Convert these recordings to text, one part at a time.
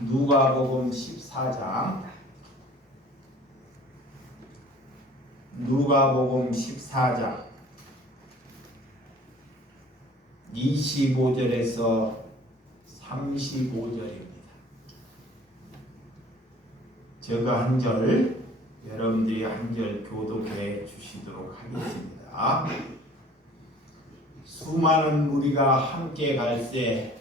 누가복음 14장 누가복음 14장 25절에서 35절입니다. 제가 한 절, 여러분들이 한 절 교독해 주시도록 하겠습니다. 수많은 무리가 함께 갈새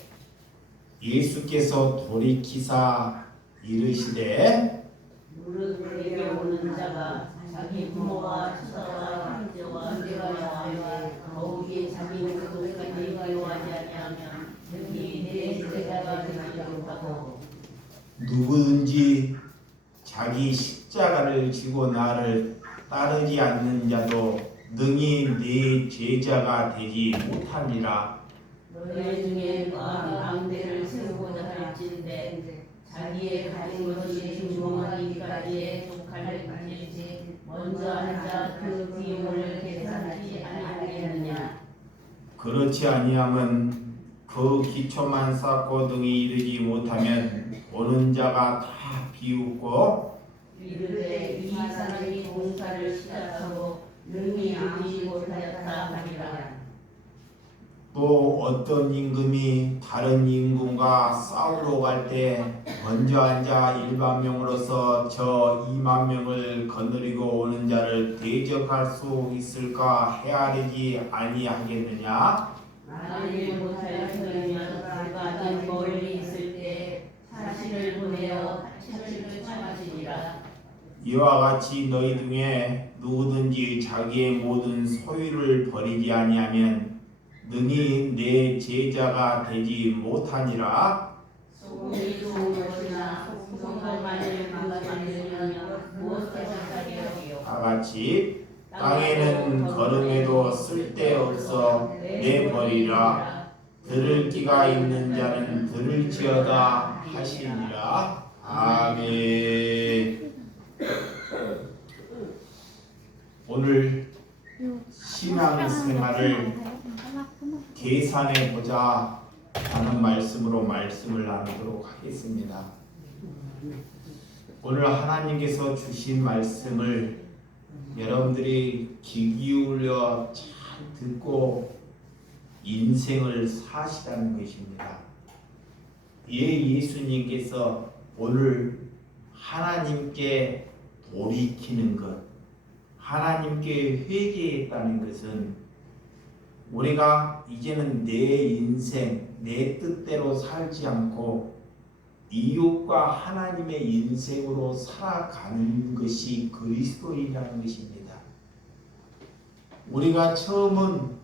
예수께서 돌이키사 이르시되 무릇 내게 오는 자가 자기 부모와 처자와 형제와 형제와 더욱이 자기 목숨까지 미워하지 아니하면 능히 내 제자가 되지 못하고 누구든지 자기 십자가를 지고 나를 따르지 않는 자도 능히 내 제자가 되지 못하니라. 너희 중에 누가 망대를 세우고자 할진대 자기의 가진 것이 중용하기까지에 족할지 먼저 앉아 그 비용을 계산하지 아니하겠느냐. 그렇지 아니하면 그 기초만 쌓고 등이 이르지 못하면 오는 자가 다 비웃고 이르되 이 사람이 공사를 시작하고 능히 이르지 못하였다 하리라. 또 어떤 임금이 다른 임금과 싸우러 갈 때 먼저 앉아 1만 명으로서 저 2만 명을 거느리고 오는 자를 대적할 수 있을까 헤아리지 아니하겠느냐. 만일 못하였으면 그가 아직 멀리 있을 때 사신을 보내어 찾을 참아지니라. 이와 같이 너희 중에 누구든지 자기의 모든 소유를 버리지 아니하면 능히 내 제자가 되지 못하니라. 소금이 좋은 것이나 소금만을 만들면 무엇을 살까요? 다 같이 땅에는 거름에도 쓸데없어 내버리라. 들을 끼가 있는 자는 들을지어다 하시니라. 아멘. 오늘 신앙생활을 계산해 보자 하는 말씀으로 말씀을 나누도록 하겠습니다. 오늘 하나님께서 주신 말씀을 여러분들이 귀 기울여 잘 듣고 인생을 사시라는 것입니다. 예수님께서 오늘 하나님께 돌이키는 것, 하나님께 회개했다는 것은 우리가 이제는 내 인생, 내 뜻대로 살지 않고 이웃과 하나님의 인생으로 살아가는 것이 그리스도인이라는 것입니다. 우리가 처음은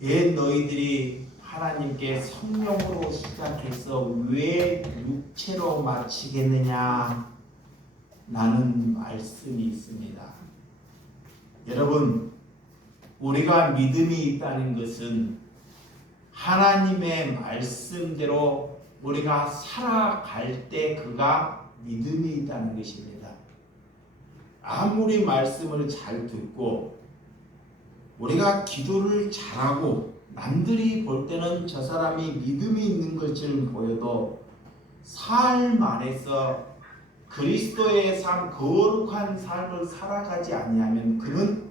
너희들이 하나님께 성령으로 시작해서 왜 육체로 마치겠느냐 라는 말씀이 있습니다. 여러분, 우리가 믿음이 있다는 것은 하나님의 말씀대로 우리가 살아갈 때 그가 믿음이 있다는 것입니다. 아무리 말씀을 잘 듣고 우리가 기도를 잘하고 남들이 볼 때는 저 사람이 믿음이 있는 것처럼 보여도 삶 안에서 그리스도의 삶, 거룩한 삶을 살아가지 아니하면 그는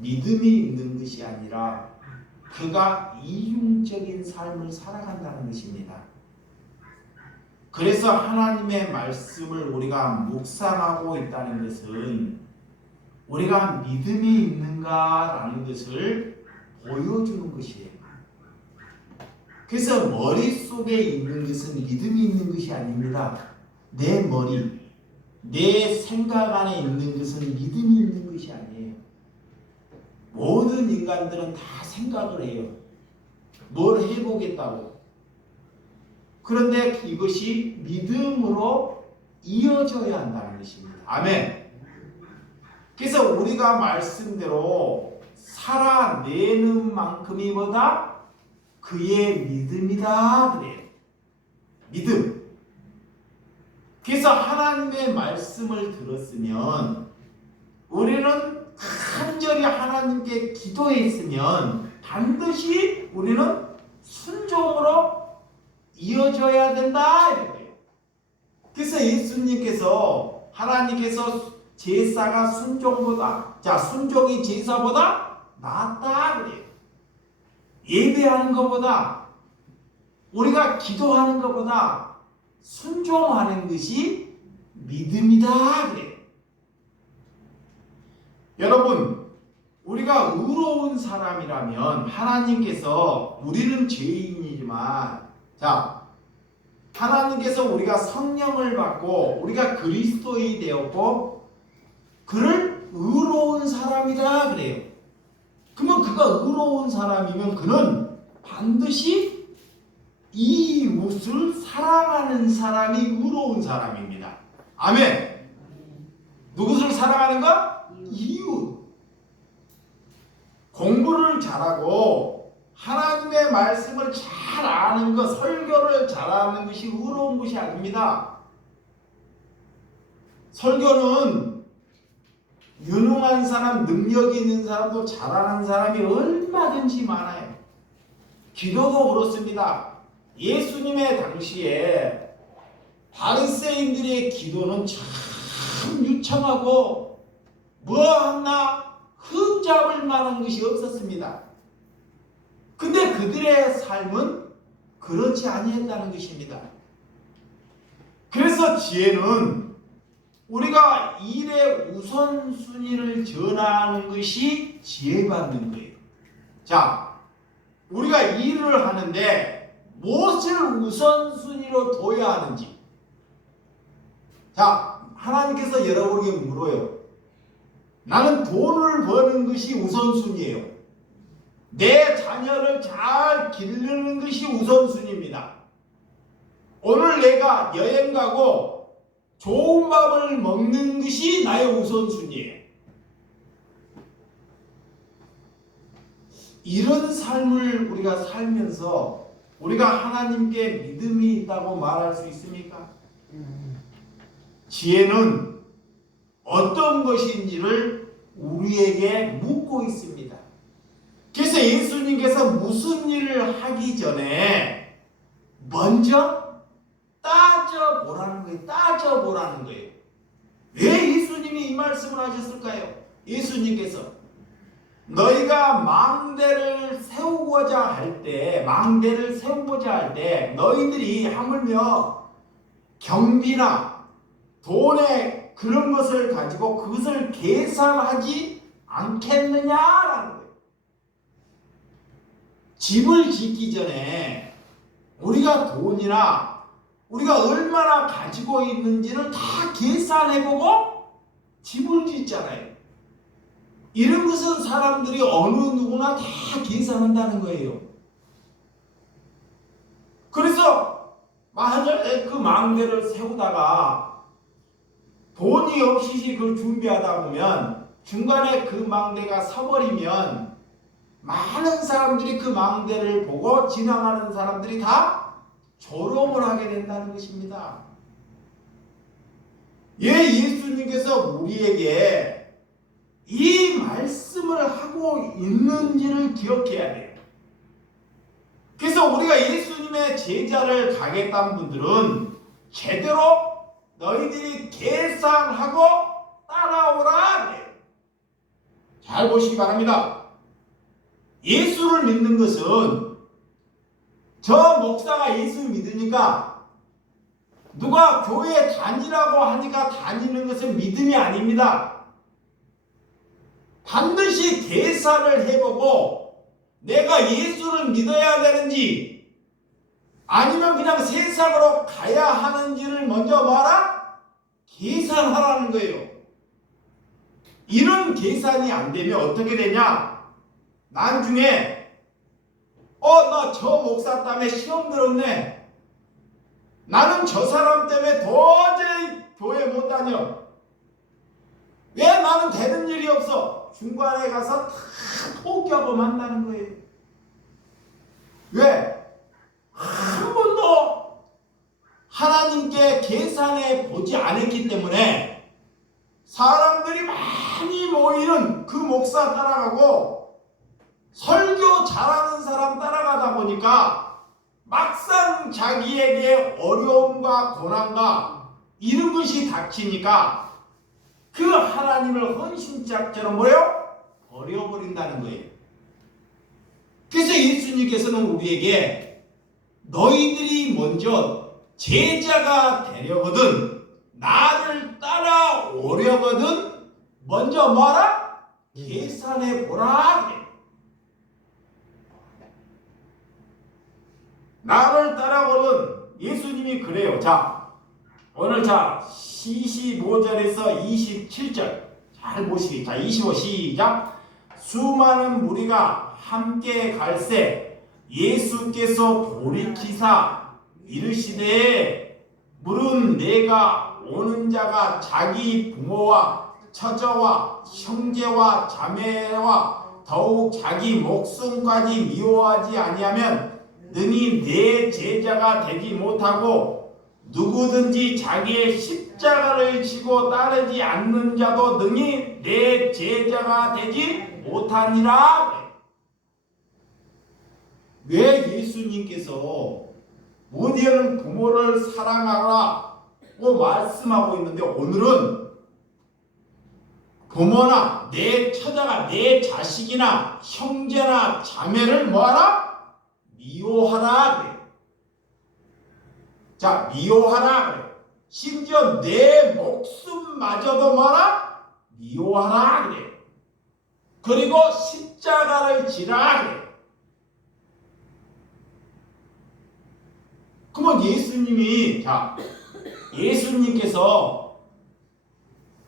믿음이 있는 것이 아니라 그가 이중적인 삶을 살아간다는 것입니다. 그래서 하나님의 말씀을 우리가 묵상하고 있다는 것은 우리가 믿음이 있는가라는 것을 보여주는 것이에요. 그래서 머릿속에 있는 것은 믿음이 있는 것이 아닙니다. 내 머리, 내 생각 안에 있는 것은 믿음이 있는 것이 아니에요. 모든 인간들은 다 생각을 해요. 뭘 해보겠다고. 그런데 이것이 믿음으로 이어져야 한다는 것입니다. 아멘. 그래서 우리가 말씀대로 살아내는 만큼이 뭐다? 그의 믿음이다 그래요. 믿음. 그래서 하나님의 말씀을 들었으면 우리는 간절히 하나님께 기도했으면 반드시 우리는 순종으로 이어져야 된다 이거예요. 그래서 예수님께서 하나님께서 제사가 순종보다 순종이 제사보다 낫다 그래요. 예배하는 것보다 우리가 기도하는 것보다 순종하는 것이 믿음이다 그래요. 여러분, 우리가 의로운 사람이라면 하나님께서 우리는 죄인이지만 하나님께서 우리가 성령을 받고 우리가 그리스도인이 되었고 그를 의로운 사람이다 그래요. 그러면 그가 의로운 사람이면 그는 반드시 이웃을 사랑하는 사람이 의로운 사람입니다. 아멘. 누구를 사랑하는 거? 이웃. 공부를 잘하고 하나님의 말씀을 잘 아는 것, 설교를 잘하는 것이 의로운 것이 아닙니다. 설교는 유능한 사람, 능력이 있는 사람도 잘하는 사람이 얼마든지 많아요. 기도도 그렇습니다. 예수님의 당시에 바리새인들의 기도는 참 유창하고 뭐 하나 흠잡을 만한 것이 없었습니다. 근데 그들의 삶은 그렇지 아니했다는 것입니다. 그래서 지혜는 우리가 일의 우선순위를 전하는 것이 지혜받는 거예요. 우리가 일을 하는데 무엇을 우선순위로 둬야 하는지. 하나님께서 여러분에게 물어요. 나는 돈을 버는 것이 우선순위예요. 내 자녀를 잘 기르는 것이 우선순위입니다. 오늘 내가 여행 가고 좋은 밥을 먹는 것이 나의 우선순위예요. 이런 삶을 우리가 살면서 우리가 하나님께 믿음이 있다고 말할 수 있습니까? 지혜는 어떤 것인지를 우리에게 묻고 있습니다. 그래서 예수님께서 무슨 일을 하기 전에 먼저 따져보라는 거예요. 왜 예수님이 이 말씀을 하셨을까요? 예수님께서 너희가 망대를 세우고자 할 때 너희들이 하물며 경비나 돈에 그런 것을 가지고 그것을 계산하지 않겠느냐라는 거예요. 집을 짓기 전에 우리가 돈이나 우리가 얼마나 가지고 있는지를 다 계산해보고 집을 짓잖아요. 이런 것은 사람들이 어느 누구나 다 계산한다는 거예요. 그래서 만약에 그 망대를 세우다가 돈이 없이 그걸 준비하다 보면 중간에 그 망대가 서버리면 많은 사람들이 그 망대를 보고 지나가는 사람들이 다 조롱을 하게 된다는 것입니다. 예수님께서 우리에게 이 말씀을 하고 있는지를 기억해야 돼요. 그래서 우리가 예수님의 제자를 가겠다는 분들은 제대로 너희들이 계산하고 따라오라 그래요. 잘 보시기 바랍니다. 예수를 믿는 것은 저 목사가 예수 믿으니까 누가 교회 다니라고 하니까 다니는 것은 믿음이 아닙니다. 반드시 계산을 해보고 내가 예수를 믿어야 되는지 아니면 그냥 세상으로 가야 하는지를 먼저 계산하라는 거예요. 이런 계산이 안 되면 어떻게 되냐? 나중에 나 저 목사 때문에 시험 들었네. 나는 저 사람 때문에 도저히 교회 못 다녀. 왜 나는 되는 일이 없어? 중간에 가서 다 포기하고 만나는 거예요. 왜? 한 번도 하나님께 계산해 보지 않았기 때문에 사람들이 많이 모이는 그 목사 따라가고 설교 잘하는 사람 따라가다 보니까 막상 자기에게 어려움과 고난과 이런 것이 닥치니까 그 하나님을 헌신짝처럼 뭐요? 버려버린다는 거예요. 그래서 예수님께서는 우리에게 너희들이 먼저 제자가 되려거든 나를 따라오려거든 먼저 뭐라? 계산해 보라 그래. 나를 따라오거든 예수님이 그래요. 자 오늘 자 25절에서 27절 잘 보시기. 자 25 시작. 수많은 무리가 함께 갈새 예수께서 돌이키사 이르시되 물은 내가 오는 자가 자기 부모와 처자와 형제와 자매와 더욱 자기 목숨까지 미워하지 아니하면 능히 내 제자가 되지 못하고 누구든지 자기의 십자가를 지고 따르지 않는 자도 능히 내 제자가 되지 못하니라. 왜 예수님께서 모두는 부모를 사랑하라고 말씀하고 있는데 오늘은 부모나 내 처자가 내 자식이나 형제나 자매를 뭐하라? 미워하라 그래. 자 미워하라 그래. 심지어 내 목숨마저도 뭐하라? 미워하라 그래. 그리고 십자가를 지라 그래. 그러면 예수님이 자 예수님께서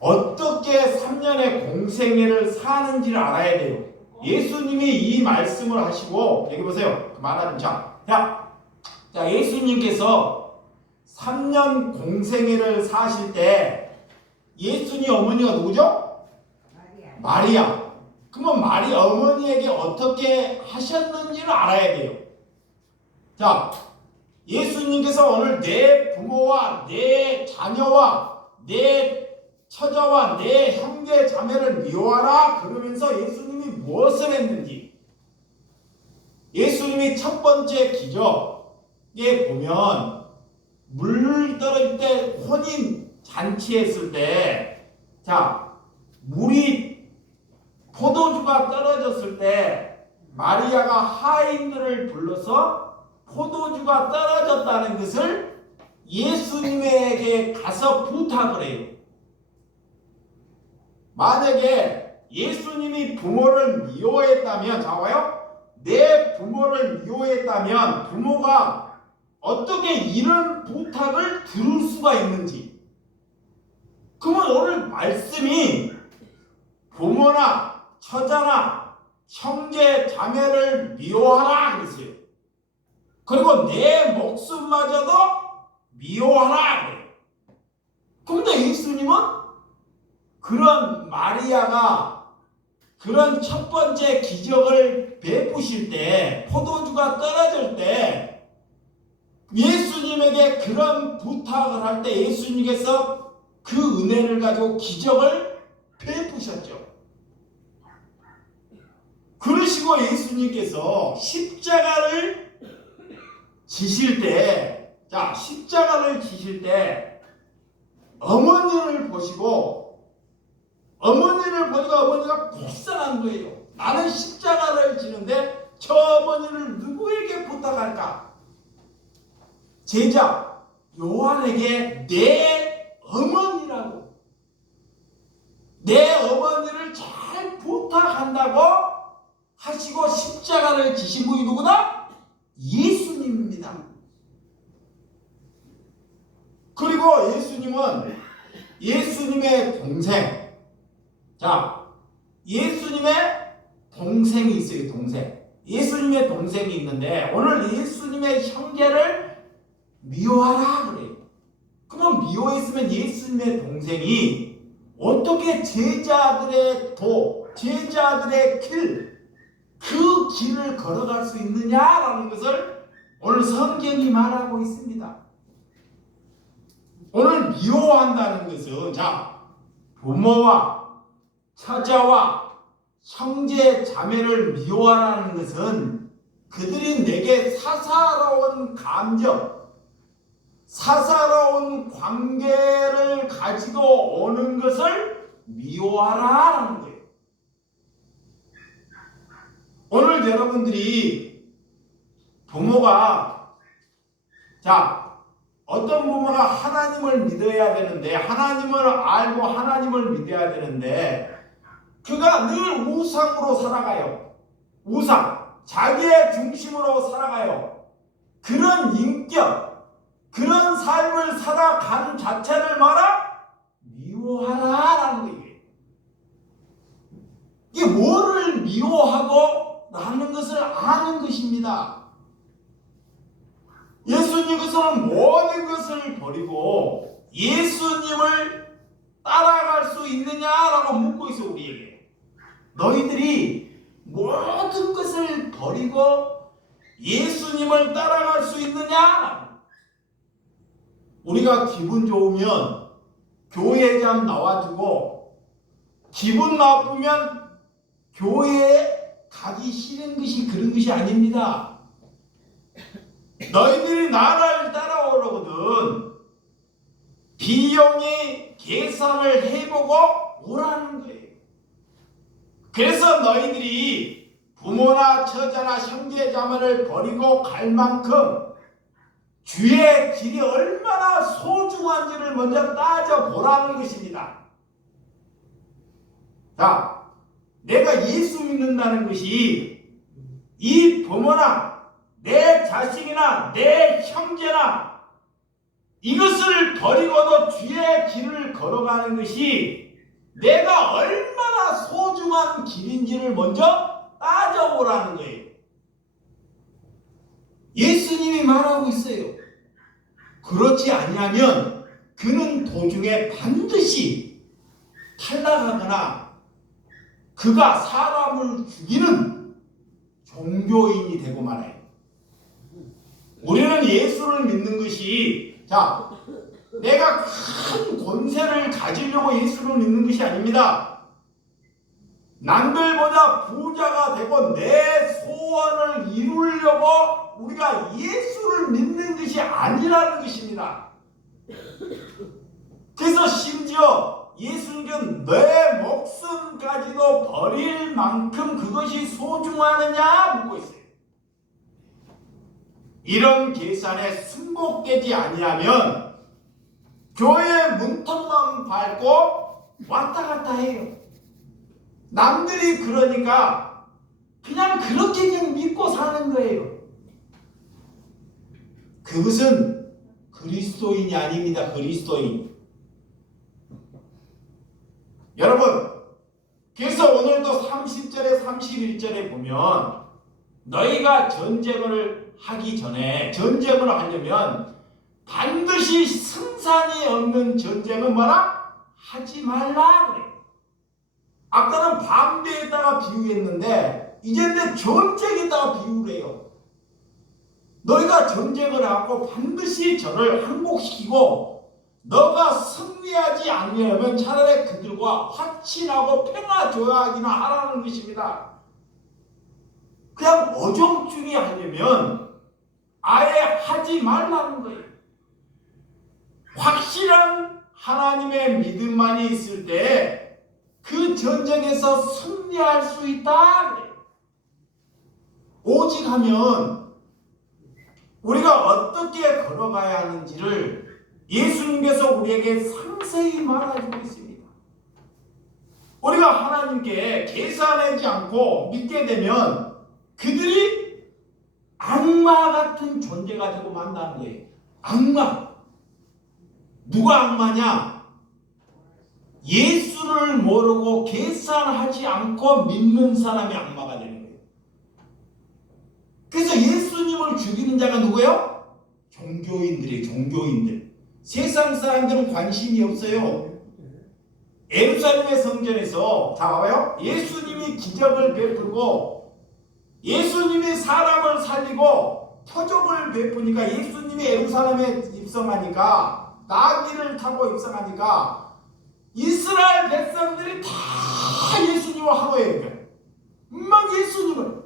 어떻게 3년의 공생애를 사는지를 알아야 돼요. 예수님이 이 말씀을 하시고 여기 보세요. 말하는 자 예수님께서 3년 공생애를 사실 때 예수님 어머니가 누구죠? 마리아. 그러면 마리아 어머니에게 어떻게 하셨는지를 알아야 돼요. 자 예수님께서 오늘 내 부모와 내 자녀와 내 처자와 내 형제 자매를 미워하라 그러면서 예수님이 무엇을 했는지 예수님이 첫 번째 기적에 보면 물 떨어질 때 혼인 잔치했을 때 자 물이 포도주가 떨어졌을 때 마리아가 하인들을 불러서 포도주가 떨어졌다는 것을 예수님에게 가서 부탁을 해요. 만약에 예수님이 부모를 미워했다면 자 봐요. 내 부모를 미워했다면 부모가 어떻게 이런 부탁을 들을 수가 있는지. 그러면 오늘 말씀이 부모나 처자나 형제 자매를 미워하라 그랬어요. 그리고 내 목숨마저도 미워하라 그래요. 그런데 예수님은 그런 마리아가 그런 첫 번째 기적을 베푸실 때 포도주가 떨어질 때 예수님에게 그런 부탁을 할 때 예수님께서 그 은혜를 가지고 기적을 베푸셨죠. 그러시고 예수님께서 십자가를 지실 때, 자, 십자가를 지실 때 어머니를 보시고 어머니가 불쌍한 거예요. 나는 십자가를 지는데 저 어머니를 누구에게 부탁할까? 제자 요한에게 내 어머니라고, 내 어머니를 잘 부탁한다고 하시고 십자가를 지신 분이 누구다? 예수님입니다. 그리고 예수님은 예수님의 동생, 자, 예수님의 동생이 있어요. 동생. 예수님의 동생이 있는데 오늘 예수님의 형제를 미워하라 그래요. 그러면 미워했으면 예수님의 동생이 어떻게 제자들의 제자들의 그 길을 걸어갈 수 있느냐라는 것을 오늘 성경이 말하고 있습니다. 오늘 미워한다는 것은 자, 부모와 처자와 형제 자매를 미워하라는 것은 그들이 내게 사사로운 감정, 사사로운 관계를 가지고 오는 것을 미워하라라는 거예요. 오늘 여러분들이 부모가 어떤 부모가 하나님을 믿어야 되는데 하나님을 알고 하나님을 믿어야 되는데 그가 늘 우상으로 살아가요. 우상, 자기의 중심으로 살아가요. 그런 인격, 그런 삶을 살아가는 자체를 미워하라라는 거예요. 이게 뭐를 미워하고 라는 것을 아는 것입니다. 예수님께서는 모든 것을 버리고 예수님을 따라갈 수 있느냐라고 묻고 있어 우리에게. 너희들이 모든 것을 버리고 예수님을 따라갈 수 있느냐? 우리가 기분 좋으면 교회장 나와주고 기분 나쁘면 교회에 가기 싫은 것이 그런 것이 아닙니다. 너희들이 나를 따라오려거든 비용이 계산을 해보고 오라는 거예요. 그래서 너희들이 부모나 처자나 형제자매를 버리고 갈 만큼 주의 길이 얼마나 소중한지를 먼저 따져보라는 것입니다. 자, 내가 예수 믿는다는 것이 이 부모나 내 자식이나 내 형제나 이것을 버리고도 주의 길을 걸어가는 것이 내가 얼마나 소중한 길인지를 먼저 따져보라는 거예요. 예수님이 말하고 있어요. 그렇지 아니하면 그는 도중에 반드시 탈락하거나 그가 사람을 죽이는 종교인이 되고 말아요. 우리는 예수를 믿는 것이 내가 큰 권세를 가지려고 예수를 믿는 것이 아닙니다. 남들보다 부자가 되고 내 소원을 이루려고 우리가 예수를 믿는 것이 아니라는 것입니다. 그래서 심지어 예수님은 내 목숨까지도 버릴 만큼 그것이 소중하느냐 묻고 있어요. 이런 계산에 순복되지 아니하면 교회 문턱만 밟고 왔다 갔다 해요. 남들이 그러니까 그냥 그렇게 그냥 믿고 사는 거예요. 그것은 그리스도인이 아닙니다. 그리스도인. 여러분, 그래서 오늘도 30절에 31절에 보면 너희가 전쟁을 하기 전에 전쟁을 하려면 반드시 승산이 없는 전쟁은 하지 말라 그래. 아까는 방대에다가 비유했는데 이제는 전쟁에다가 비유를 해요. 너희가 전쟁을 하고 반드시 저를 항복시키고 너가 승리하지 않으려면 차라리 그들과 확신하고 평화 조약이나 하라는 것입니다. 그냥 어정쩡히 하려면 아예 하지 말라는 거예요. 확실한 하나님의 믿음만이 있을 때 그 전쟁에서 승리할 수 있다 그래요. 오직 하면 우리가 어떻게 걸어가야 하는지를 예수님께서 우리에게 상세히 말해주고 있습니다. 우리가 하나님께 계산하지 않고 믿게 되면 그들이 악마 같은 존재가 되고 만다는 거예요. 악마. 누가 악마냐? 예수를 모르고 계산하지 않고 믿는 사람이 악마가 되는 거예요. 그래서 예수님을 죽이는 자가 누구예요? 종교인들이에요. 종교인들. 세상 사람들은 관심이 없어요. 예루살렘의 성전에서 봐봐요. 예수님이 기적을 베풀고 예수님이 사람을 살리고 표적을 베푸니까 예수님이 예루살렘에 입성하니까 나귀를 타고 입성하니까 이스라엘 백성들이 다 예수님을 하루에 막 예수님을.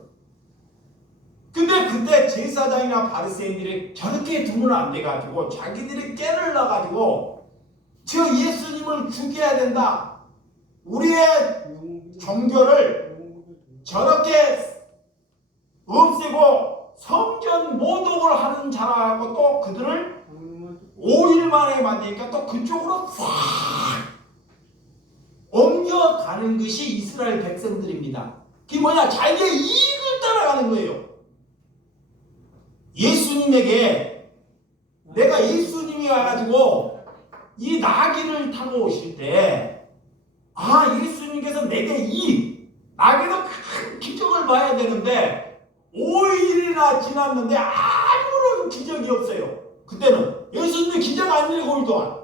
근데 그때 제사장이나 바리새인들이 저렇게 두면 안 돼가지고 자기들이 깨를 넣어가지고 저 예수님을 죽여야 된다. 우리의 종교를 저렇게 없애고 성전 모독을 하는 자라고 또 그들을 5일 만에 만드니까 또 그쪽으로 싹 옮겨가는 것이 이스라엘 백성들입니다. 그게 뭐냐? 자기의 이익을 따라가는 거예요. 예수님에게 내가 예수님이 와가지고 이 나귀를 타고 오실 때 예수님께서 내게 이 나귀도 큰 기적을 봐야 되는데 5일이나 지났는데 아무런 기적이 없어요. 그때는 예수님의 기적 아니에요. 5일 동안.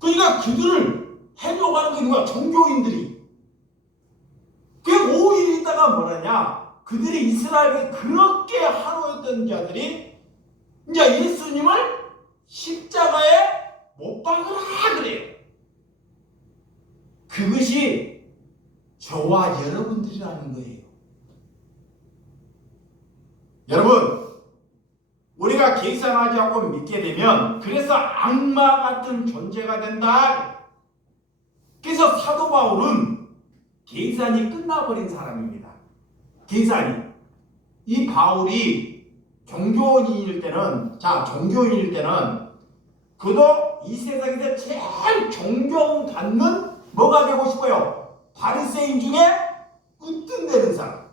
그러니까 그들을 해려고 하는 게 누가? 종교인들이. 그 5일 있다가 뭐라냐? 그들이 이스라엘에 그렇게 하루했던 자들이 이제 예수님을 십자가에 못 박으라 그래요. 그것이 저와 여러분들이라는 거예요. 여러분, 우리가 계산하지 않고 믿게 되면 그래서 악마 같은 존재가 된다. 그래서 사도 바울은 계산이 끝나버린 사람입니다. 계산이. 이 바울이 종교인일 때는 그도 이 세상에서 제일 존경받는 뭐가 되고 싶어요? 바리새인 중에 으뜸되는 사람.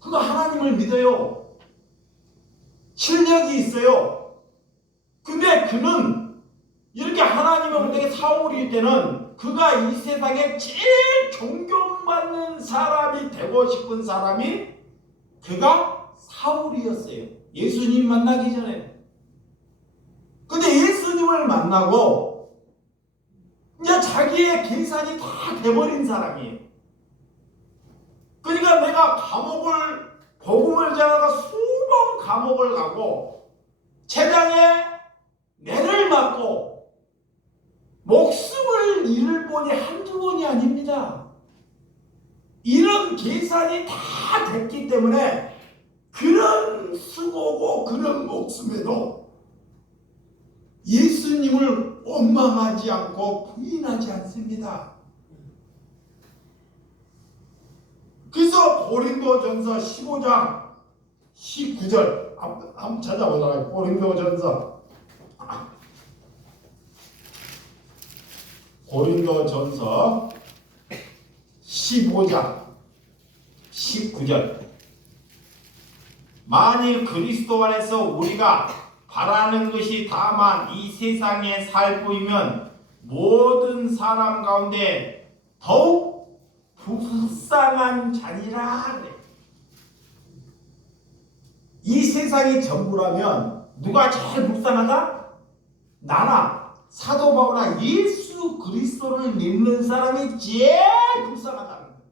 그가 하나님을 믿어요. 실력이 있어요. 근데 그는 이렇게 하나님을 되게 사울일 때는 그가 이 세상에 제일 존경받는 사람이 되고 싶은 사람이 그가 사울이었어요. 예수님 만나기 전에. 근데 예수님을 만나고 이제 자기의 계산이 다 돼버린 사람이에요. 그러니까 내가 복음을 전하다가 수번 감옥을 가고 재장에 매를 맞고 목숨을 잃을 번이 한두 번이 아닙니다. 이런 계산이 다 됐기 때문에 그런 수고고 그런 목숨에도 예수님을 원망하지 않고 부인하지 않습니다. 그래서 고린도전서 15장 19절 한번 찾아보자. 고린도전서 15장 19절. 만일 그리스도 안에서 우리가 바라는 것이 다만 이 세상에 살고이면 모든 사람 가운데 더욱 불쌍한 자니라 그래. 이 세상이 전부라면 누가 제일 불쌍하다? 나나 사도 바울이나 예수 그리스도를 믿는 사람이 제일 불쌍하다는 거예요.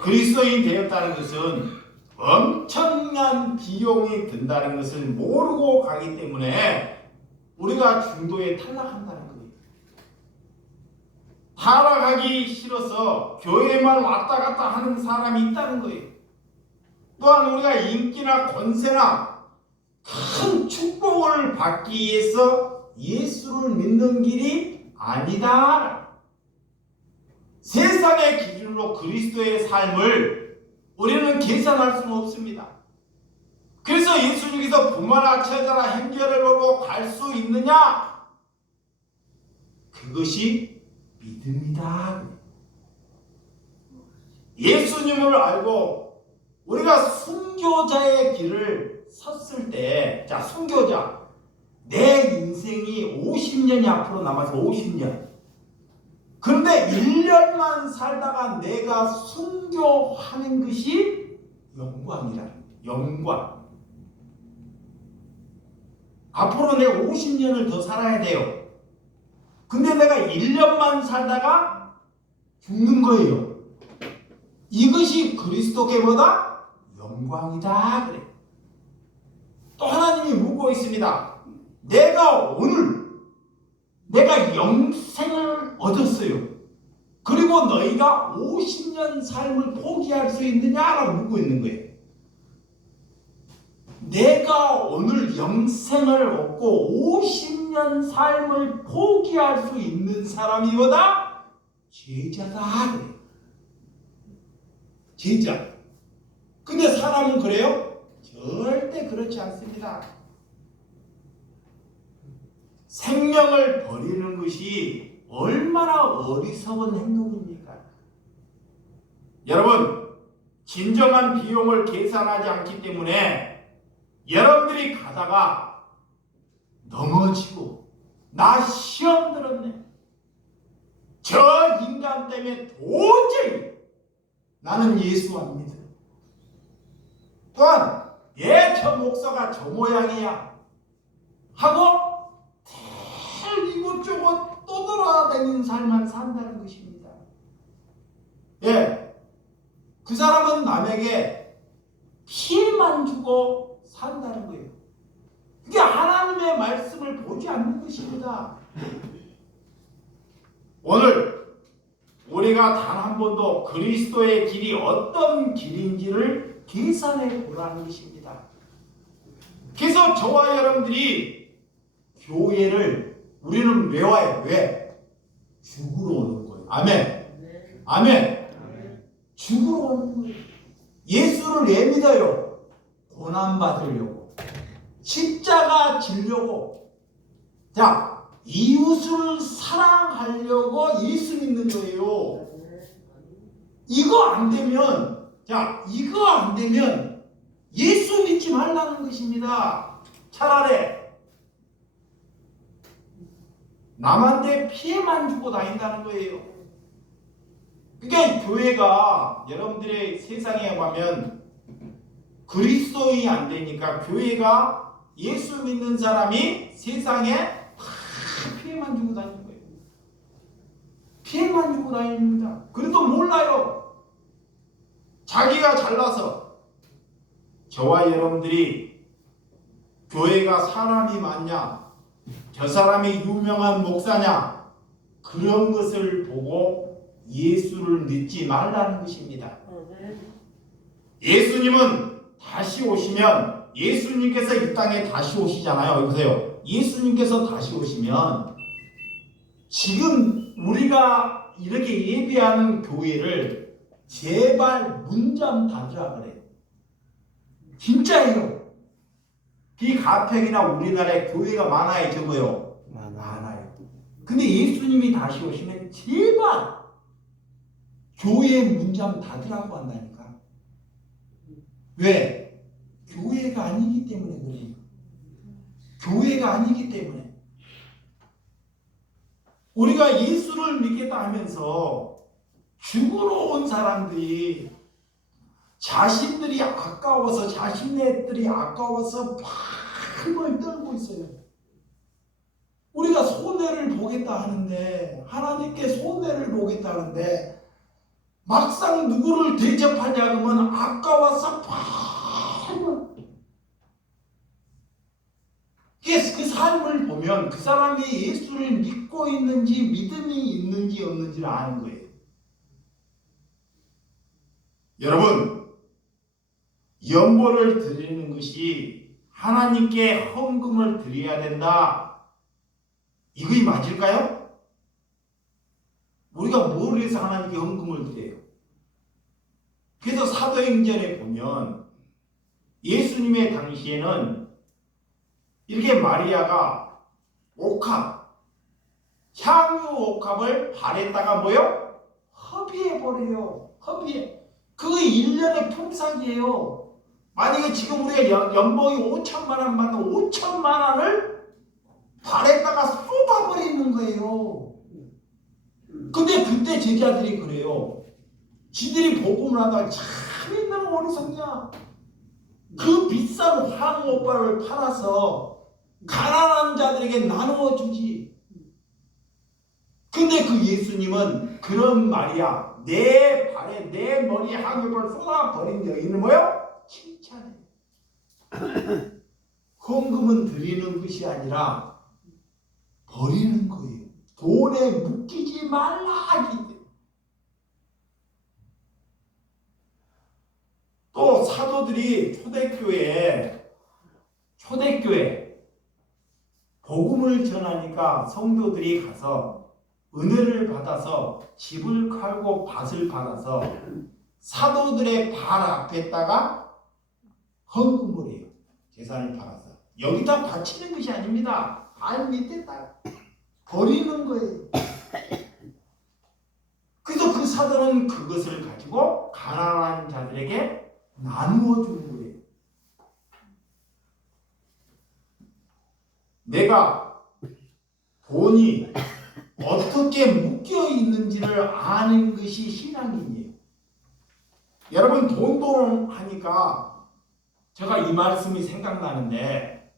그리스도인 되었다는 것은 엄청난 비용이 든다는 것을 모르고 가기 때문에 우리가 중도에 탈락한다는 거예요. 타락하기 싫어서 교회만 왔다 갔다 하는 사람이 있다는 거예요. 또한 우리가 인기나 권세나 큰 축복을 받기 위해서 예수를 믿는 길이 아니다. 세상의 기준으로 그리스도의 삶을 우리는 계산할 수는 없습니다. 그래서 예수님께서 부모나 처자나 형제를 보고 갈 수 있느냐? 그것이 믿음이다. 예수님을 알고 우리가 순교자의 길을 섰을 때, 자, 순교자. 내 인생이 50년이 앞으로 남아서 50년. 그런데 1년만 살다가 내가 순교하는 것이 영광이라는 거예요. 영광. 앞으로 내가 50년을 더 살아야 돼요. 근데 내가 1년만 살다가 죽는 거예요. 이것이 그리스도께보다 영광이다 그래. 또 하나님이 묻고 있습니다. 내가 영생을 얻었어요. 그리고 너희가 50년 삶을 포기할 수 있느냐라고 묻고 있는 거예요. 내가 오늘 영생을 얻고 50년 삶을 포기할 수 있는 사람이보다 제자다. 제자. 근데 사람은 그래요? 절대 그렇지 않습니다. 생명을 버리는 것이 얼마나 어리석은 행동입니까? 여러분, 진정한 비용을 계산하지 않기 때문에 여러분들이 가다가 넘어지고 나 시험 들었네, 저 인간 때문에 도저히 나는 예수 안 믿어, 또한 저 목사가 저 모양이야 하고 이곳저곳 떠돌아다니는 삶만 산다는 것입니다. 예, 그 사람은 남에게 피해만 주고 산다는 거예요. 그게 하나님의 말씀을 보지 않는 것입니다. 오늘 우리가 단 한 번도 그리스도의 길이 어떤 길인지를 계산해 보라는 것입니다. 그래서 저와 여러분들이 교회를 우리는 왜 와요? 왜? 죽으러 오는 거예요. 아멘. 아멘. 죽으러 오는 거예요. 예수를 왜 믿어요? 고난 받으려고, 십자가 지려고, 자, 이웃을 사랑하려고 예수 믿는 거예요. 이거 안 되면, 자, 이거 안 되면 예수 믿지 말라는 것입니다. 차라리 남한테 피해만 주고 다닌다는 거예요. 그러니까 교회가 여러분들의 세상에 가면 그리스도인이 안 되니까 교회가 예수 믿는 사람이 세상에 다 피해만 주고 다니는 거예요. 피해만 주고 다닙니다. 그래도 몰라요. 자기가 잘나서 저와 여러분들이 교회가 사람이 많냐, 저 사람이 유명한 목사냐, 그런 것을 보고 예수를 믿지 말라는 것입니다. 예수님은 다시 오시면, 예수님께서 이 땅에 다시 오시잖아요. 보세요. 예수님께서 다시 오시면 지금 우리가 이렇게 예배하는 교회를 제발 문 좀 닫으라 그래요. 진짜예요. 이 가평이나 우리나라에 교회가 많아요, 적어요? 많아요. 근데 예수님이 다시 오시면 제발 교회 문 좀 닫으라고 한다니까. 왜? 교회가 아니기 때문에 그래요. 교회가 아니기 때문에. 우리가 예수를 믿겠다 하면서 죽으러 온 사람들이 자신들이 아까워서, 자신네들이 아까워서 팔을 떨고 있어요. 우리가 손해를 보겠다 하는데, 하나님께 손해를 보겠다 하는데, 막상 누구를 대접하냐 하면 아까워서 팔을. 그 삶을 보면 그 사람이 예수를 믿고 있는지, 믿음이 있는지 없는지를 아는 거예요. 여러분, 연보를 드리는 것이 하나님께 헌금을 드려야 된다, 이것이 맞을까요? 우리가 뭘 해서 하나님께 헌금을 드려요? 그래서 사도행전에 보면 예수님의 당시에는 이렇게 마리아가 옥합, 향유 옥합을 발에다가 뭐요? 허비해버려요. 허비해. 그게 1년의 품삯이에요. 만약에 지금 우리가 연봉이 5천만 원 받는 5천만 원을 발에다가 쏟아버리는 거예요. 근데 그때 제자들이 그래요. 지들이 복음을 하다가 참 있는 어리석냐. 그 비싼 황옥발을 팔아서 가난한 자들에게 나누어 주지. 근데 그 예수님은 그런 말이야. 내 발에 내 머리에 황옥발을 쏟아버린 여인은 뭐요? 칭찬해. 헌금은 드리는 것이 아니라 버리는 거예요. 돈에 묶이지 말라 하기 때문에. 또 사도들이 초대교회에 초대교회 복음을 전하니까 성도들이 가서 은혜를 받아서 집을 팔고 밭을 받아서 사도들의 발 앞에다가 헌금을 해요. 재산을 팔아서. 여기다 바치는 것이 아닙니다. 발 밑에다 버리는 거예요. 그래서 그 사도는 그것을 가지고 가난한 자들에게 나누어 주는 거예요. 내가 돈이 어떻게 묶여 있는지를 아는 것이 신앙이에요. 여러분 돈 하니까 제가 이 말씀이 생각나는데,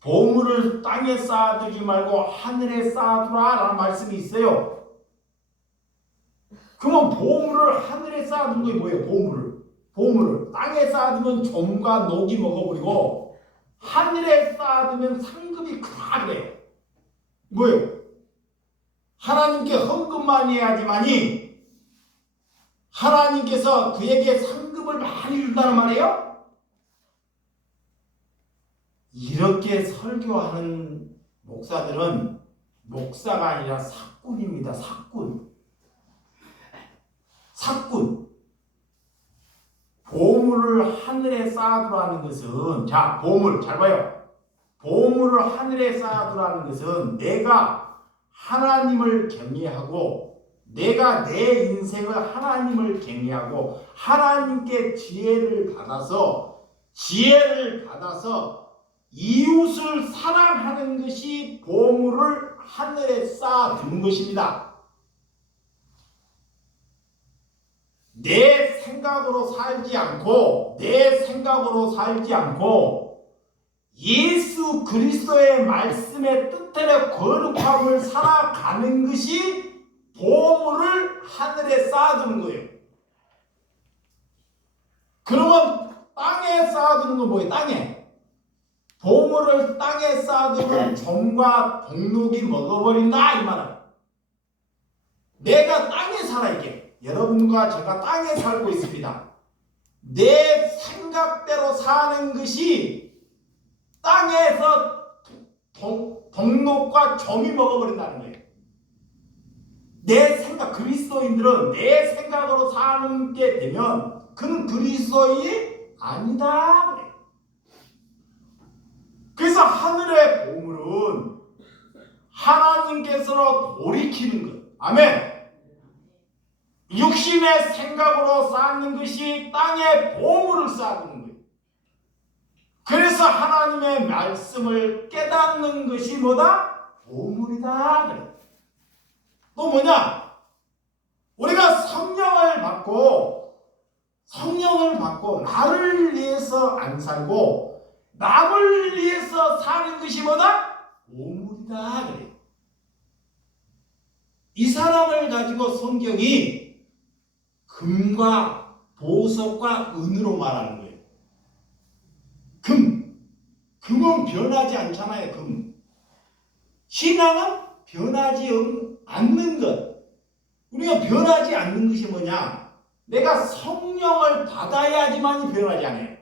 보물을 땅에 쌓아두지 말고 하늘에 쌓아두라 라는 말씀이 있어요. 그러면 보물을 하늘에 쌓아둔 게 뭐예요? 보물을 땅에 쌓아두면 좀과 녹이 먹어버리고 하늘에 쌓아두면 상급이 크다 그래요. 뭐예요? 하나님께 헌금만 해야지만이 하나님께서 그에게 상급을 많이 준다는 말이에요? 이렇게 설교하는 목사들은 목사가 아니라 사꾼입니다. 사꾼. 보물을 하늘에 쌓아두라는 것은, 자, 보물 잘 봐요. 보물을 하늘에 쌓아두라는 것은 내가 하나님을 경외하고, 내가 내 인생을 하나님을 경외하고 하나님께 지혜를 받아서 이웃을 사랑하는 것이 보물을 하늘에 쌓아두는 것입니다. 내 생각으로 살지 않고 예수 그리스도의 말씀의 뜻대로 거룩함을 살아가는 것이 보물을 하늘에 쌓아두는 거예요. 그러면 땅에 쌓아두는 건 뭐예요? 땅에. 보물을 땅에 쌓아두면 좀과 동록이 먹어버린다 이 말은. 내가 땅에 살아있게. 여러분과 제가 땅에 살고 있습니다. 내 생각대로 사는 것이 땅에서 동록과 점이 먹어버린다는 거예요. 내 생각, 그리스도인들은 내 생각으로 사는 게 되면 그는 그리스도인이 아니다. 그래서 하늘의 보물은 하나님께서 돌이키는 것. 아멘. 육신의 생각으로 쌓는 것이 땅에 보물을 쌓는 거예요. 그래서 하나님의 말씀을 깨닫는 것이 뭐다? 보물이다. 그래. 또 뭐냐? 우리가 성령을 받고 나를 위해서 안 살고 남을 위해서 사는 것이 뭐다? 보물이다. 그래. 이 사람을 가지고 성경이 금과 보석과 은으로 말하는 거예요. 금은 변하지 않잖아요. 신앙은 변하지 않는 것. 우리가 변하지 않는 것이 뭐냐? 내가 성령을 받아야지만이 변하지 않아요.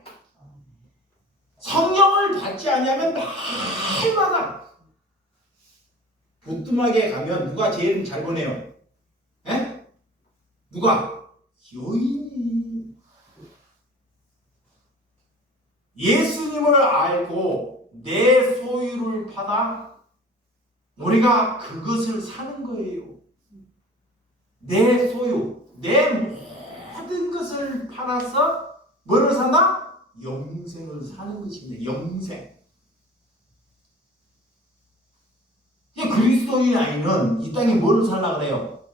성령을 받지 않으면 날마다 부뚜막에 가면 누가 제일 잘 보내요? 에? 누가? 여인이. 예수님을 알고 내 소유를 받아 우리가 그것을 사는 거예요. 내 소유, 내 모든 것을 팔아서 뭐를 산다? 영생을 사는 것입니다. 영생. 그리스도인 아이는 이 땅에 뭐를 살라 그래요?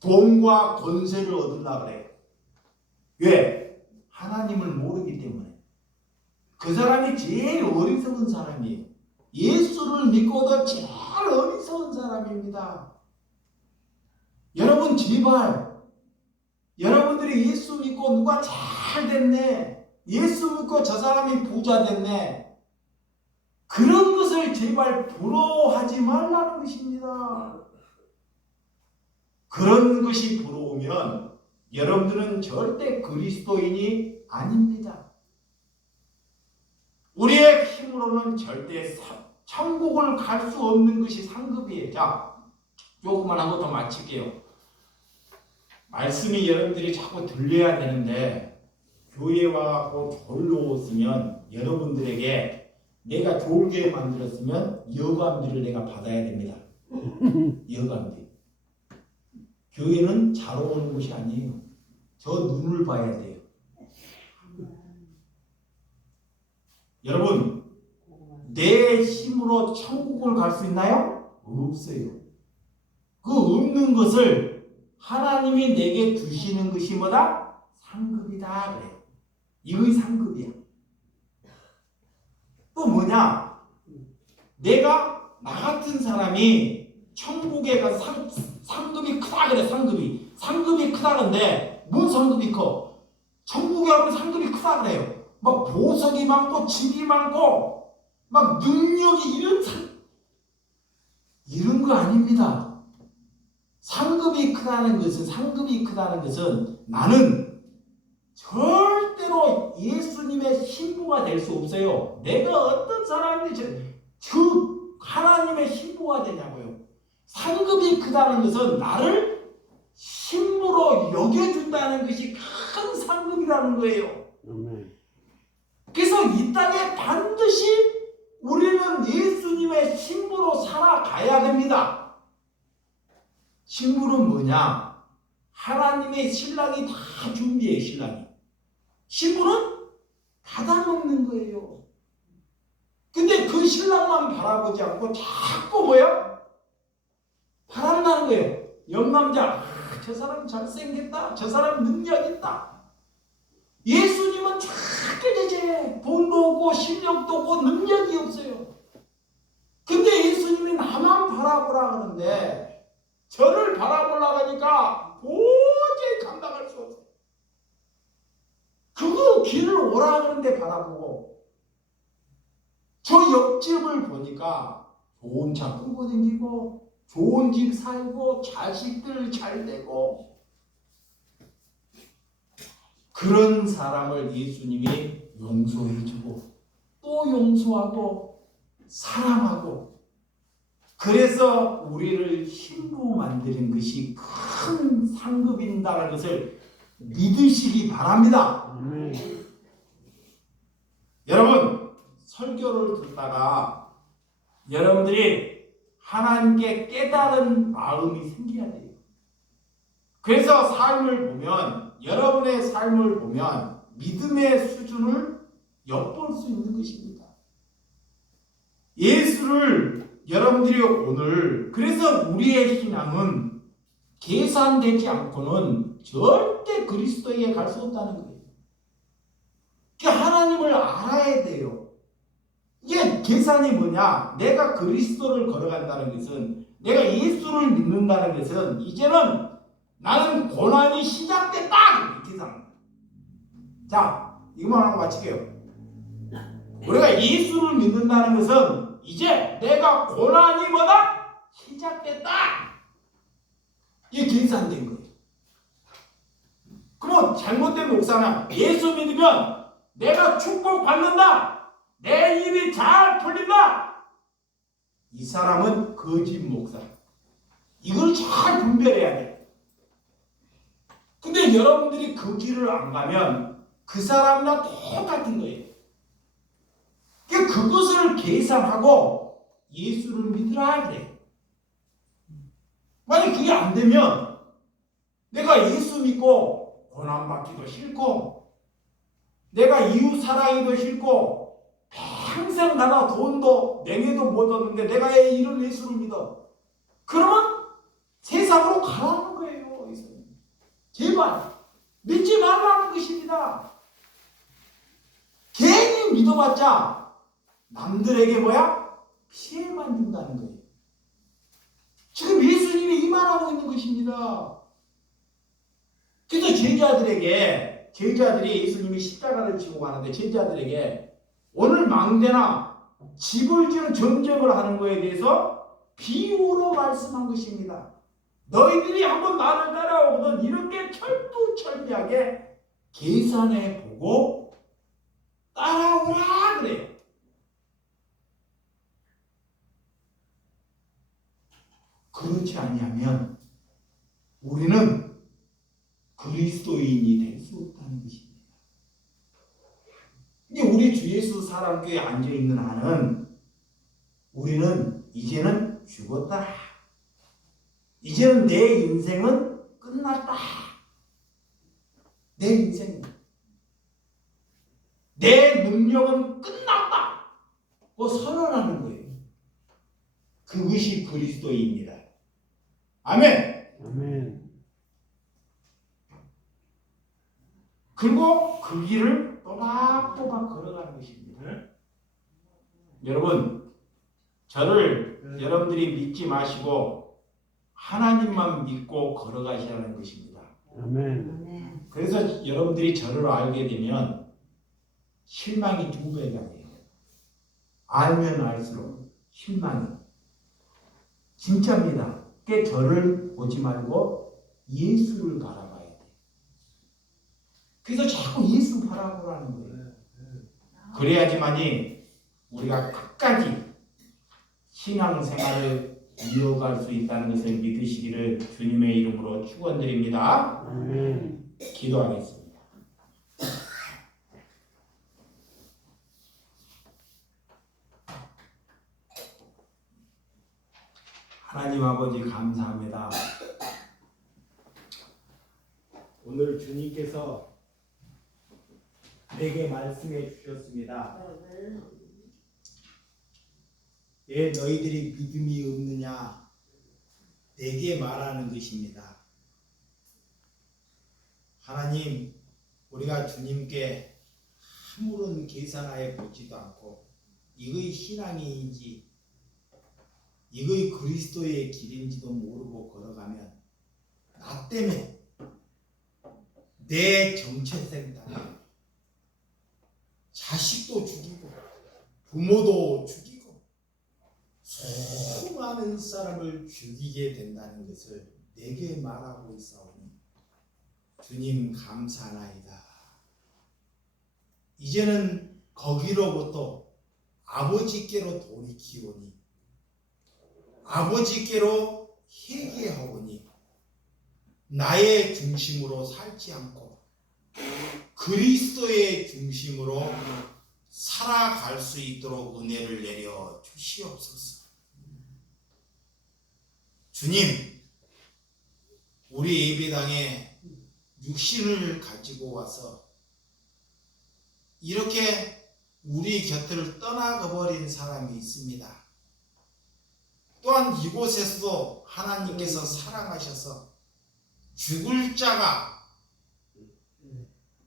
돈과 권세를 얻으려 그래요. 왜? 하나님을 모르기 때문에. 그 사람이 제일 어리석은 사람이에요. 예수를 믿고도 제일 어리석은 사람입니다. 여러분 제발, 여러분들이 예수 믿고 누가 잘 됐네, 예수 믿고 저 사람이 부자 됐네, 그런 것을 제발 부러워하지 말라는 것입니다. 그런 것이 부러우면 여러분들은 절대 그리스도인이 아닙니다. 우리의 힘으로는 절대 천국을 갈 수 없는 것이 상급이에요. 자, 조금만 하고 더 마칠게요. 말씀이 여러분들이 자꾸 들려야 되는데 교회 와서 졸로 오시면 여러분들에게 내가 좋은 교회 만들었으면 여감비를 내가 받아야 됩니다. 여감비. 교회는 잘 오는 곳이 아니에요. 저 눈을 봐야 돼요. 여러분, 내 힘으로 천국을 갈 수 있나요? 없어요. 그 없는 것을 하나님이 내게 주시는 것이 뭐다? 상급이다 그래요. 이의 상급이야. 또 뭐냐? 내가 나 같은 사람이 천국에 가서 상급이 크다 그래. 상급이 크다는데 뭔 상급이 커? 천국에 가면 상급이 크다 그래요. 막 보석이 많고 집이 많고 막 능력이 이런 거 아닙니다. 상급이 크다는 것은 나는 절대로 예수님의 신부가 될 수 없어요. 내가 어떤 사람인지 그 하나님의 신부가 되냐고요. 상급이 크다는 것은 나를 신부로 여겨준다는 것이 큰 상급이라는 거예요. 그래서 이 땅에 반드시 우리는 예수님의 신부로 살아가야 됩니다. 신부는 뭐냐? 하나님의 신랑이 다 준비해, 신랑이. 신부는 받아먹는 거예요. 근데 그 신랑만 바라보지 않고 자꾸 뭐야? 바람나는 거예요. 영남자, 저 사람 잘생겼다. 저 사람 능력 있다. 예수님은 착해지지. 돈도 없고 실력도 없고 능력이 없어요. 근데 예수님이 나만 바라보라 그러는데 저를 바라보려고 하니까 도저히 감당할 수 없어요. 그거 길을 오라 그러는데 바라보고 저 옆집을 보니까 좋은 차 끌고 다니고 좋은 집 살고 자식들 잘 되고 그런 사람을 예수님이 용서해주고 또 용서하고 사랑하고 그래서 우리를 신부 만드는 것이 큰 상급인다는 것을 믿으시기 바랍니다. 여러분 설교를 듣다가 여러분들이 하나님께 깨달은 마음이 생겨야 돼요. 그래서 삶을 보면 여러분의 삶을 보면 믿음의 수준을 엿볼 수 있는 것입니다. 예수를 여러분들이 오늘 그래서 우리의 신앙은 계산되지 않고는 절대 그리스도에게 갈 수 없다는 거예요. 그러니까 하나님을 알아야 돼요. 이게 계산이 뭐냐? 내가 그리스도를 걸어간다는 것은 내가 예수를 믿는다는 것은 이제는 나는 고난이 시작됐다! 이 계산. 자, 이것만 하고 마칠게요. 우리가 예수를 믿는다는 것은 이제 내가 고난이 뭐다? 시작됐다! 이게 계산된 거예요. 그럼 잘못된 목사는 예수 믿으면 내가 축복받는다! 내 일이 잘 풀린다! 이 사람은 거짓 목사. 이걸 잘 분별해야 돼. 근데 여러분들이 그 길을 안 가면 그 사람이랑 똑같은 거예요. 그것을 계산하고 예수를 믿으라 그래. 만약 그게 안 되면 내가 예수 믿고 고난받기도 싫고 내가 이웃 사랑이도 싫고 평생 나가 돈도 냉해도 못 얻는데 내가 이런 예수를 믿어. 그러면 세상으로 가라는 거예요. 제발 믿지 말라는 것입니다. 괜히 믿어봤자 남들에게 뭐야? 피해만 준다는 거예요. 지금 예수님이 이 말하고 있는 것입니다. 그래서 제자들이 예수님이 십자가를 지고 가는데 제자들에게 오늘 망대나 집을 지은 전쟁을 하는 거에 대해서 비유로 말씀한 것입니다. 너희들이 한번 나를 따라오거든 이렇게 철두철미하게 계산해 보고 따라오라 그래요. 그렇지 아니하면 우리는 그리스도인이 될 수 없다는 것입니다. 이제 우리 주 예수 사랑교회에 앉아 있는 한은 우리는 이제는 죽었다. 이제는 내 인생은 끝났다. 내 인생, 내 능력은 끝났다. 선언하는 거예요. 그것이 그리스도입니다. 아멘. 아멘. 그리고 그 길을 또박또박 걸어가는 것입니다. 여러분, 저를 여러분들이 믿지 마시고 하나님만 믿고 걸어가시라는 것입니다. 아멘. 그래서 여러분들이 저를 알게 되면 실망이 2배가 돼요. 알면 알수록 실망이. 진짜입니다. 저를 보지 말고 예수를 바라봐야 돼. 그래서 자꾸 예수 바라보라는 거예요. 그래야지만이 우리가 끝까지 신앙생활을 이어갈 수 있다는 것을 믿으시기를 주님의 이름으로 축원드립니다. 아멘. 기도하겠습니다. 하나님 아버지 감사합니다. 오늘 주님께서 내게 말씀해 주셨습니다. 왜 너희들이 믿음이 없느냐? 내게 말하는 것입니다. 하나님, 우리가 주님께 아무런 계산하여 보지도 않고 이거의 신앙인지 이거의 그리스도의 길인지도 모르고 걸어가면 나 때문에 내 정체성 때문에 자식도 죽이고 부모도 죽이고 수많은 사람을 죽이게 된다는 것을 내게 말하고 있사오니 주님 감사하나이다. 이제는 거기로부터 아버지께로 돌이키오니 아버지께로 회개하오니 나의 중심으로 살지 않고 그리스도의 중심으로 살아갈 수 있도록 은혜를 내려 주시옵소서. 주님, 우리 예배당에 육신을 가지고 와서 이렇게 우리 곁을 떠나가버린 사람이 있습니다. 또한 이곳에서도 하나님께서 사랑하셔서 죽을 자가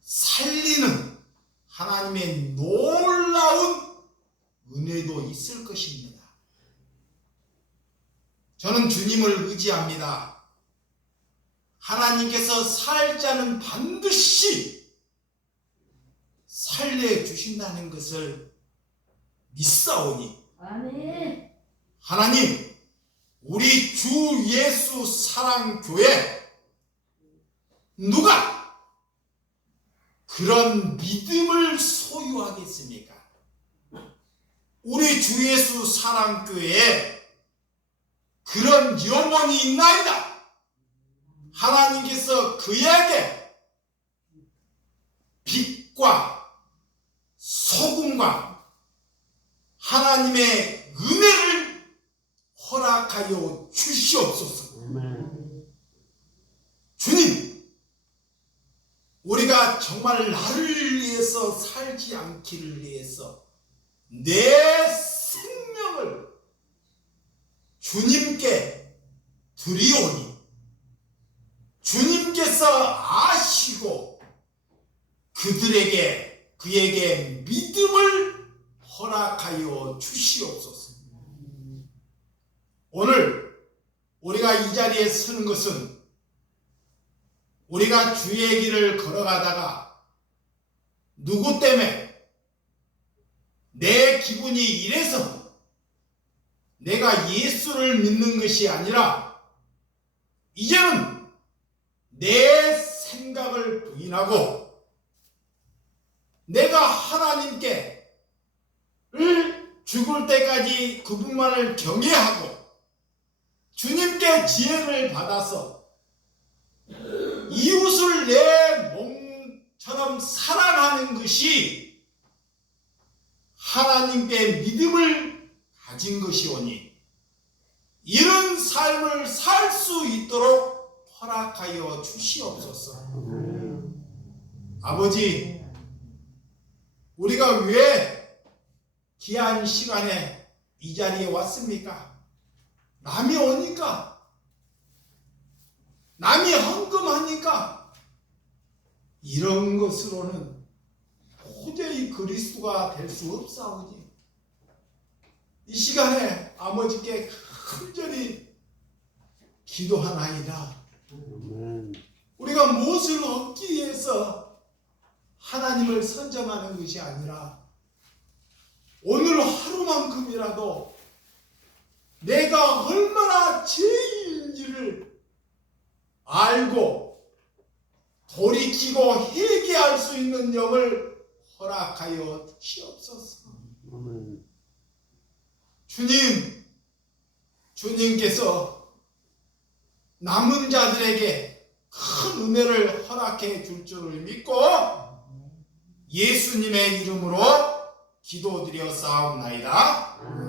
살리는 하나님의 놀라운 은혜도 있을 것입니다. 저는 주님을 의지합니다. 하나님께서 살 자는 반드시 살려주신다는 것을 믿사오니 아멘. 하나님, 우리 주 예수 사랑교회 누가 그런 믿음을 소유하겠습니까? 우리 주 예수 사랑교회에 그런 영혼이 있나이다. 하나님께서 그에게 빛과 소금과 하나님의 은혜를 허락하여 주시옵소서. 아멘. 주님, 우리가 정말 나를 위해서 살지 않기를 위해서 내 생명을 주님께 드리오니 주님께서 아시고 그에게 믿음을 허락하여 주시옵소서. 오늘 우리가 이 자리에 서는 것은 우리가 주의 길을 걸어가다가 누구 때문에 내 기분이 이래서 내가 예수를 믿는 것이 아니라 이제는 내 생각을 부인하고 내가 하나님께 죽을 때까지 그분만을 경외하고 주님께 지혜를 받아서 이웃을 내 몸처럼 사랑하는 것이 하나님께 믿음을 가진 것이오니 이런 삶을 살 수 있도록 허락하여 주시옵소서. 아버지, 우리가 왜 귀한 시간에 이 자리에 왔습니까? 남이 오니까, 남이 헌금하니까 이런 것으로는 도저히 그리스도가 될 수 없사오니 이 시간에 아버지께 간절히 기도하나이다. 아멘. 우리가 무엇을 얻기 위해서 하나님을 선정하는 것이 아니라 오늘 하루만큼이라도 내가 얼마나 죄인인지를 알고 돌이키고 회개할 수 있는 영을 허락하여 주시옵소서. 아멘. 주님께서 남은 자들에게 큰 은혜를 허락해 줄 줄을 믿고 예수님의 이름으로 기도드려 싸움나이다.